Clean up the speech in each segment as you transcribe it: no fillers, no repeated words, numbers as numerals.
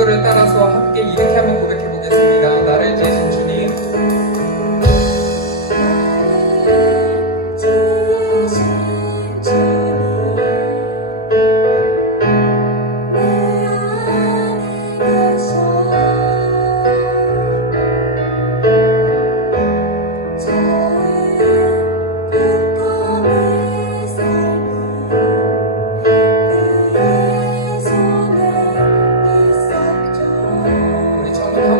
구절을 따라서 함께 이렇게 한번 고백해 보겠습니다. 나를 지으신 주님, 우리 처음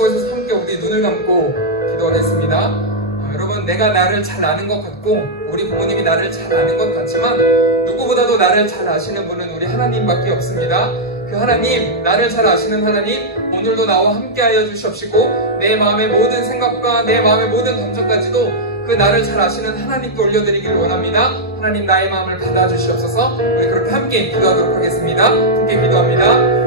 이곳에서 함께 우리 눈을 감고 기도하겠습니다. 여러분, 내가 나를 잘 아는 것 같고 우리 부모님이 나를 잘 아는 것 같지만 누구보다도 나를 잘 아시는 분은 우리 하나님밖에 없습니다. 그 하나님, 나를 잘 아시는 하나님, 오늘도 나와 함께하여 주시옵시고 내 마음의 모든 생각과 내 마음의 모든 감정까지도 그 나를 잘 아시는 하나님께 올려드리길 원합니다. 하나님, 나의 마음을 받아주시옵소서. 우리 그렇게 함께 기도하도록 하겠습니다. 함께 기도합니다.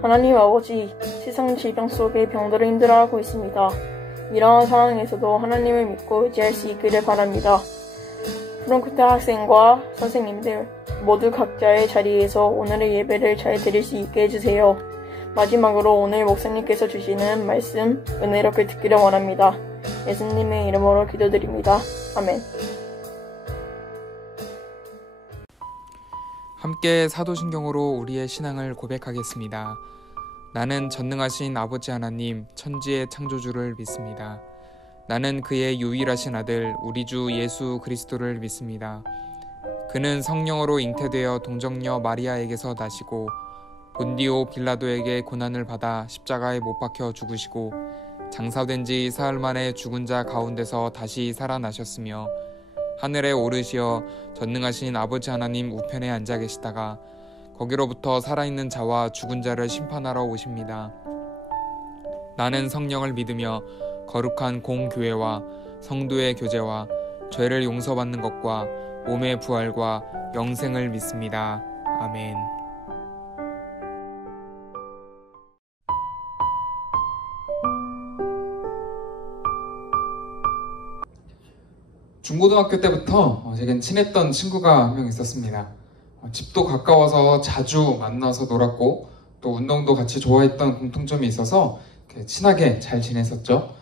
하나님 아버지, 세상 질병 속에 병들어 힘들어하고 있습니다. 이러한 상황에서도 하나님을 믿고 의지할 수 있기를 바랍니다. 프랑크트 학생과 선생님들 모두 각자의 자리에서 오늘의 예배를 잘 드릴 수 있게 해주세요. 마지막으로 오늘 목사님께서 주시는 말씀 은혜롭게 듣기를 원합니다. 예수님의 이름으로 기도드립니다. 아멘. 함께 사도신경으로 우리의 신앙을 고백하겠습니다. 나는 전능하신 아버지 하나님 천지의 창조주를 믿습니다. 나는 그의 유일하신 아들 우리 주 예수 그리스도를 믿습니다. 그는 성령으로 잉태되어 동정녀 마리아에게서 나시고 본디오 빌라도에게 고난을 받아 십자가에 못 박혀 죽으시고 장사된 지 사흘 만에 죽은 자 가운데서 다시 살아나셨으며 하늘에 오르시어 전능하신 아버지 하나님 우편에 앉아 계시다가 거기로부터 살아있는 자와 죽은 자를 심판하러 오십니다. 나는 성령을 믿으며 거룩한 공교회와 성도의 교제와 죄를 용서받는 것과 몸의 부활과 영생을 믿습니다. 아멘. 중고등학교 때부터 제겐 친했던 친구가 한 명 있었습니다. 집도 가까워서 자주 만나서 놀았고 또 운동도 같이 좋아했던 공통점이 있어서 친하게 잘 지냈었죠.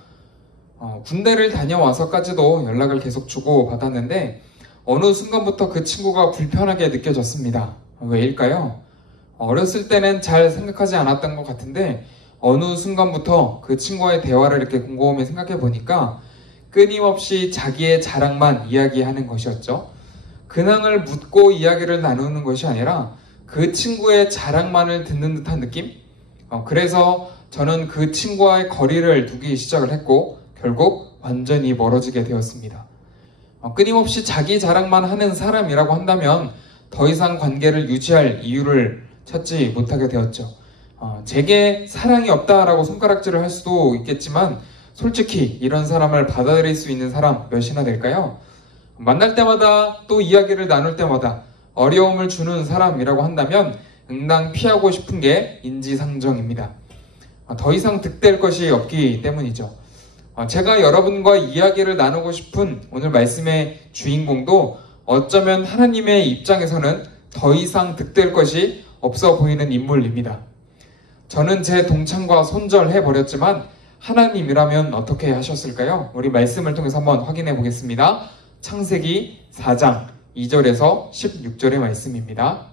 군대를 다녀와서까지도 연락을 계속 주고 받았는데 어느 순간부터 그 친구가 불편하게 느껴졌습니다. 왜일까요? 어렸을 때는 잘 생각하지 않았던 것 같은데 어느 순간부터 그 친구와의 대화를 이렇게 곰곰이 생각해 보니까 끊임없이 자기의 자랑만 이야기하는 것이었죠. 근황을 묻고 이야기를 나누는 것이 아니라 그 친구의 자랑만을 듣는 듯한 느낌? 그래서 저는 그 친구와의 거리를 두기 시작을 했고 결국 완전히 멀어지게 되었습니다. 끊임없이 자기 자랑만 하는 사람이라고 한다면 더 이상 관계를 유지할 이유를 찾지 못하게 되었죠. 제게 사랑이 없다라고 손가락질을 할 수도 있겠지만 솔직히 이런 사람을 받아들일 수 있는 사람 몇이나 될까요? 만날 때마다 또 이야기를 나눌 때마다 어려움을 주는 사람이라고 한다면 응당 피하고 싶은 게 인지상정입니다. 더 이상 득될 것이 없기 때문이죠. 제가 여러분과 이야기를 나누고 싶은 오늘 말씀의 주인공도 어쩌면 하나님의 입장에서는 더 이상 득될 것이 없어 보이는 인물입니다. 저는 제 동창과 손절해버렸지만 하나님이라면 어떻게 하셨을까요? 우리 말씀을 통해서 한번 확인해 보겠습니다. 창세기 4장 2절에서 16절의 말씀입니다.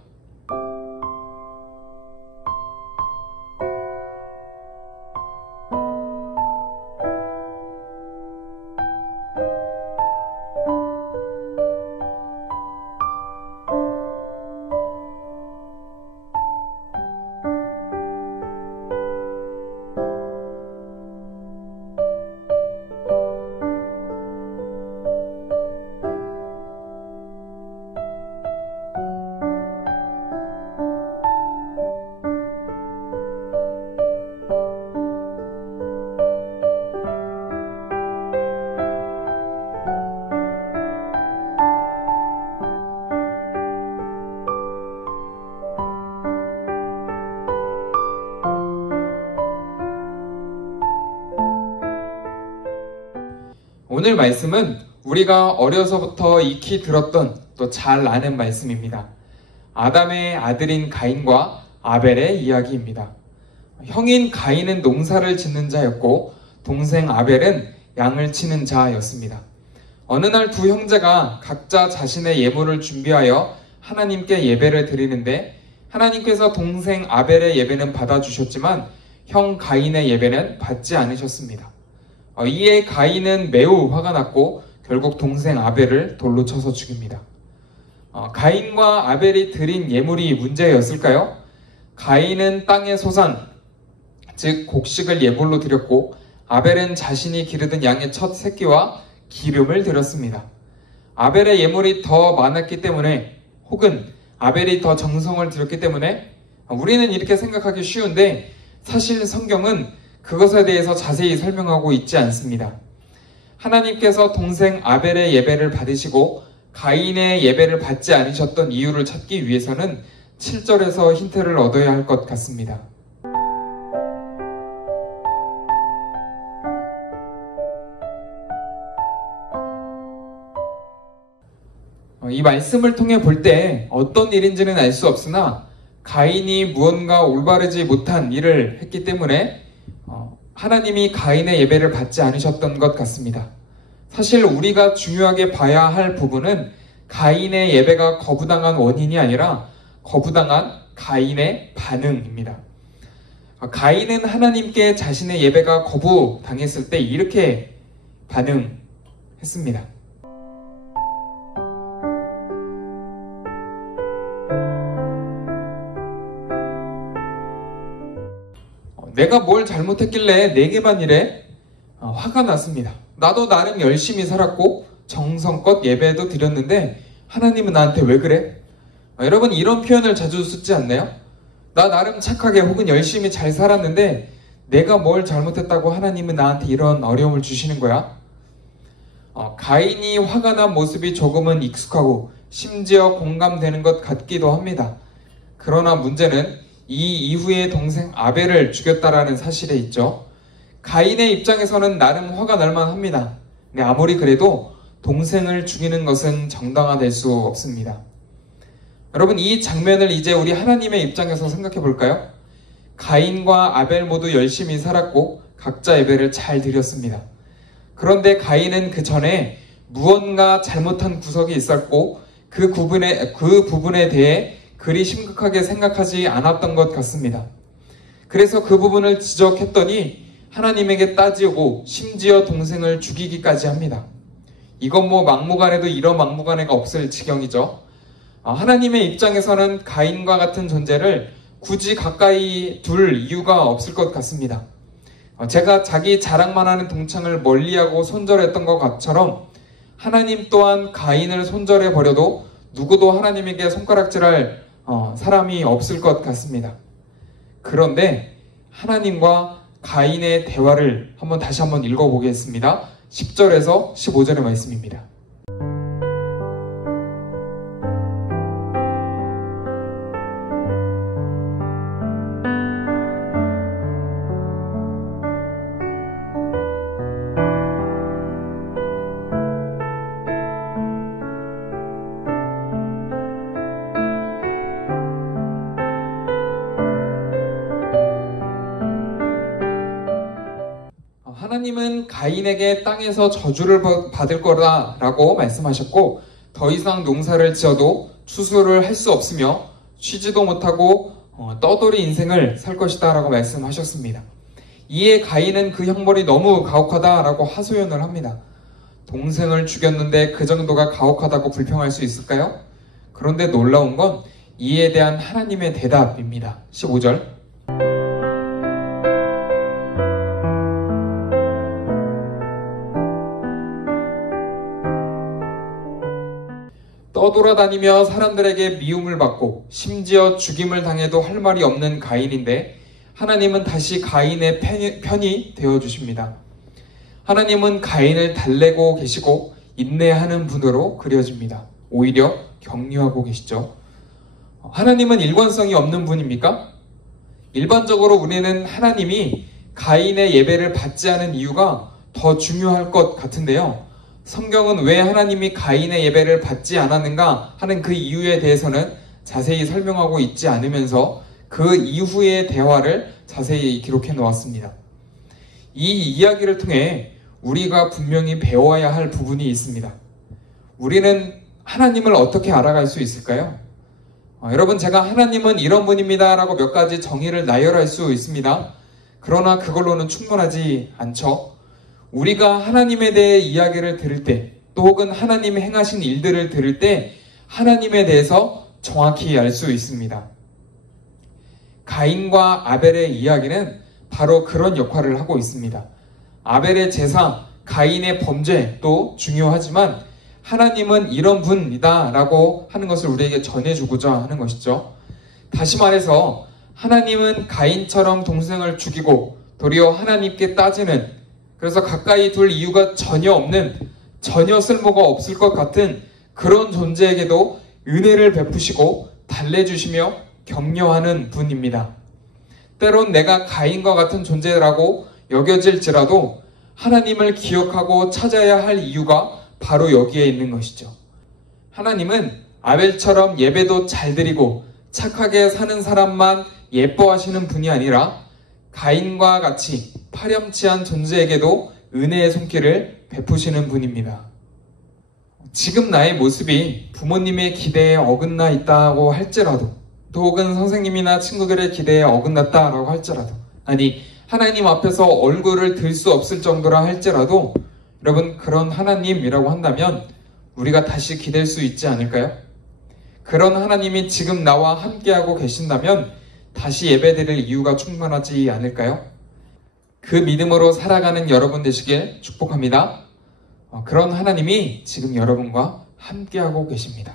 오늘 말씀은 우리가 어려서부터 익히 들었던 또 잘 아는 말씀입니다. 아담의 아들인 가인과 아벨의 이야기입니다. 형인 가인은 농사를 짓는 자였고 동생 아벨은 양을 치는 자였습니다. 어느 날 두 형제가 각자 자신의 예물을 준비하여 하나님께 예배를 드리는데 하나님께서 동생 아벨의 예배는 받아주셨지만 형 가인의 예배는 받지 않으셨습니다. 이에 가인은 매우 화가 났고 결국 동생 아벨을 돌로 쳐서 죽입니다. 가인과 아벨이 드린 예물이 문제였을까요? 가인은 땅의 소산, 즉 곡식을 예물로 드렸고 아벨은 자신이 기르던 양의 첫 새끼와 기름을 드렸습니다. 아벨의 예물이 더 많았기 때문에 혹은 아벨이 더 정성을 들였기 때문에 우리는 이렇게 생각하기 쉬운데 사실 성경은 그것에 대해서 자세히 설명하고 있지 않습니다. 하나님께서 동생 아벨의 예배를 받으시고 가인의 예배를 받지 않으셨던 이유를 찾기 위해서는 7절에서 힌트를 얻어야 할 것 같습니다. 이 말씀을 통해 볼 때 어떤 일인지는 알 수 없으나 가인이 무언가 올바르지 못한 일을 했기 때문에 하나님이 가인의 예배를 받지 않으셨던 것 같습니다. 사실 우리가 중요하게 봐야 할 부분은 가인의 예배가 거부당한 원인이 아니라 거부당한 가인의 반응입니다. 가인은 하나님께 자신의 예배가 거부당했을 때 이렇게 반응했습니다. 내가 뭘 잘못했길래 내게만 이래? 화가 났습니다. 나도 나름 열심히 살았고 정성껏 예배도 드렸는데 하나님은 나한테 왜 그래? 여러분 이런 표현을 자주 쓰지 않나요? 나 나름 착하게 혹은 열심히 잘 살았는데 내가 뭘 잘못했다고 하나님은 나한테 이런 어려움을 주시는 거야? 가인이 화가 난 모습이 조금은 익숙하고 심지어 공감되는 것 같기도 합니다. 그러나 문제는 이 이후에 동생 아벨을 죽였다라는 사실에 있죠. 가인의 입장에서는 나름 화가 날만 합니다. 근데 아무리 그래도 동생을 죽이는 것은 정당화될 수 없습니다. 여러분 이 장면을 이제 우리 하나님의 입장에서 생각해 볼까요? 가인과 아벨 모두 열심히 살았고 각자 예배를 잘 드렸습니다. 그런데 가인은 그 전에 무언가 잘못한 구석이 있었고 그 부분에 대해 그리 심각하게 생각하지 않았던 것 같습니다. 그래서 그 부분을 지적했더니 하나님에게 따지고 심지어 동생을 죽이기까지 합니다. 이건 막무가내도 이런 막무가내가 없을 지경이죠. 하나님의 입장에서는 가인과 같은 존재를 굳이 가까이 둘 이유가 없을 것 같습니다. 제가 자기 자랑만 하는 동창을 멀리하고 손절했던 것처럼 하나님 또한 가인을 손절해 버려도 누구도 하나님에게 손가락질할 사람이 없을 것 같습니다. 그런데 하나님과 가인의 대화를 다시 한번 읽어보겠습니다. 10절에서 15절의 말씀입니다. 하나님은 가인에게 땅에서 저주를 받을 거라고 말씀하셨고 더 이상 농사를 지어도 추수를 할 수 없으며 쉬지도 못하고 떠돌이 인생을 살 것이다 라고 말씀하셨습니다. 이에 가인은 그 형벌이 너무 가혹하다라고 하소연을 합니다. 동생을 죽였는데 그 정도가 가혹하다고 불평할 수 있을까요? 그런데 놀라운 건 이에 대한 하나님의 대답입니다. 15절 떠돌아다니며 사람들에게 미움을 받고 심지어 죽임을 당해도 할 말이 없는 가인인데 하나님은 다시 가인의 편이 되어주십니다. 하나님은 가인을 달래고 계시고 인내하는 분으로 그려집니다. 오히려 격려하고 계시죠. 하나님은 일관성이 없는 분입니까? 일반적으로 우리는 하나님이 가인의 예배를 받지 않은 이유가 더 중요할 것 같은데요. 성경은 왜 하나님이 가인의 예배를 받지 않았는가 하는 그 이유에 대해서는 자세히 설명하고 있지 않으면서 그 이후의 대화를 자세히 기록해 놓았습니다. 이 이야기를 통해 우리가 분명히 배워야 할 부분이 있습니다. 우리는 하나님을 어떻게 알아갈 수 있을까요? 여러분, 제가 하나님은 이런 분입니다 라고 몇 가지 정의를 나열할 수 있습니다. 그러나 그걸로는 충분하지 않죠. 우리가 하나님에 대해 이야기를 들을 때, 또 혹은 하나님이 행하신 일들을 들을 때 하나님에 대해서 정확히 알 수 있습니다. 가인과 아벨의 이야기는 바로 그런 역할을 하고 있습니다. 아벨의 제사, 가인의 범죄도 중요하지만 하나님은 이런 분이다 라고 하는 것을 우리에게 전해주고자 하는 것이죠. 다시 말해서 하나님은 가인처럼 동생을 죽이고 도리어 하나님께 따지는, 그래서 가까이 둘 이유가 전혀 없는, 전혀 쓸모가 없을 것 같은 그런 존재에게도 은혜를 베푸시고 달래주시며 격려하는 분입니다. 때론 내가 가인과 같은 존재라고 여겨질지라도 하나님을 기억하고 찾아야 할 이유가 바로 여기에 있는 것이죠. 하나님은 아벨처럼 예배도 잘 드리고 착하게 사는 사람만 예뻐하시는 분이 아니라 가인과 같이 파렴치한 존재에게도 은혜의 손길을 베푸시는 분입니다. 지금 나의 모습이 부모님의 기대에 어긋나 있다고 할지라도, 또 혹은 선생님이나 친구들의 기대에 어긋났다라고 할지라도, 아니 하나님 앞에서 얼굴을 들 수 없을 정도라 할지라도, 여러분, 그런 하나님이라고 한다면 우리가 다시 기댈 수 있지 않을까요? 그런 하나님이 지금 나와 함께하고 계신다면 다시 예배드릴 이유가 충분하지 않을까요? 그 믿음으로 살아가는 여러분 되시길 축복합니다. 그런 하나님이 지금 여러분과 함께하고 계십니다.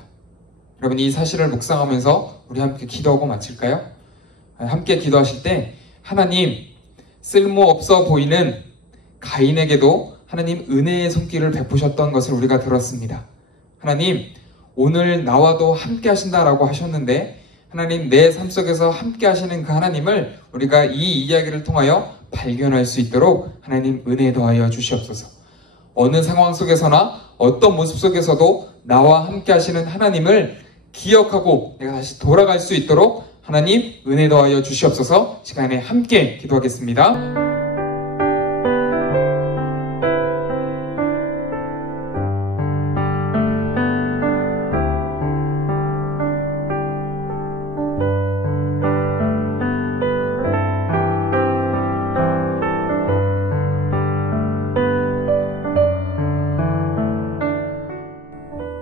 여러분, 이 사실을 묵상하면서 우리 함께 기도하고 마칠까요? 함께 기도하실 때 하나님, 쓸모없어 보이는 가인에게도 하나님 은혜의 손길을 베푸셨던 것을 우리가 들었습니다. 하나님, 오늘 나와도 함께 하신다라고 하셨는데 하나님, 내 삶 속에서 함께 하시는 그 하나님을 우리가 이 이야기를 통하여 발견할 수 있도록 하나님 은혜 더하여 주시옵소서. 어느 상황 속에서나 어떤 모습 속에서도 나와 함께 하시는 하나님을 기억하고 내가 다시 돌아갈 수 있도록 하나님 은혜 더하여 주시옵소서. 시간에 함께 기도하겠습니다.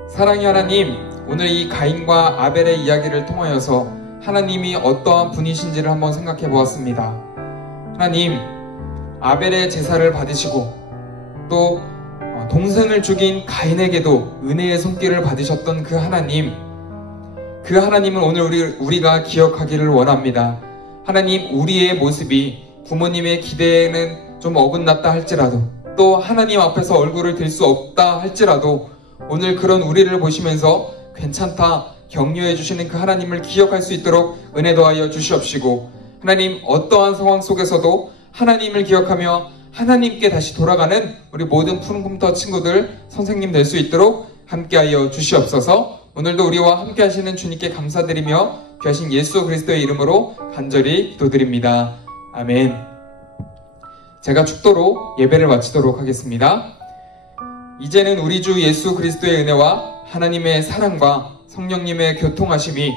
사랑의 하나님, 오늘 이 가인과 아벨의 이야기를 통하여서 하나님이 어떠한 분이신지를 한번 생각해 보았습니다. 하나님, 아벨의 제사를 받으시고 또 동생을 죽인 가인에게도 은혜의 손길을 받으셨던 그 하나님, 그 하나님을 오늘 우리가 기억하기를 원합니다. 하나님, 우리의 모습이 부모님의 기대에는 좀 어긋났다 할지라도, 또 하나님 앞에서 얼굴을 들 수 없다 할지라도 오늘 그런 우리를 보시면서 괜찮다, 격려해 주시는 그 하나님을 기억할 수 있도록 은혜 더하여 주시옵시고, 하나님, 어떠한 상황 속에서도 하나님을 기억하며 하나님께 다시 돌아가는 우리 모든 푸른꿈터 친구들, 선생님 될 수 있도록 함께하여 주시옵소서. 오늘도 우리와 함께 하시는 주님께 감사드리며 귀하신 예수 그리스도의 이름으로 간절히 기도드립니다. 아멘. 제가 축도로 예배를 마치도록 하겠습니다. 이제는 우리 주 예수 그리스도의 은혜와 하나님의 사랑과 성령님의 교통하심이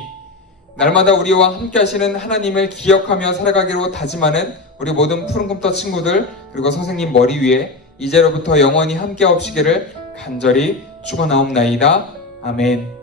날마다 우리와 함께 하시는 하나님을 기억하며 살아가기로 다짐하는 우리 모든 푸른꿈터 친구들, 그리고 선생님 머리 위에 이제로부터 영원히 함께 하옵시기를 간절히 축원하옵나이다. 아멘.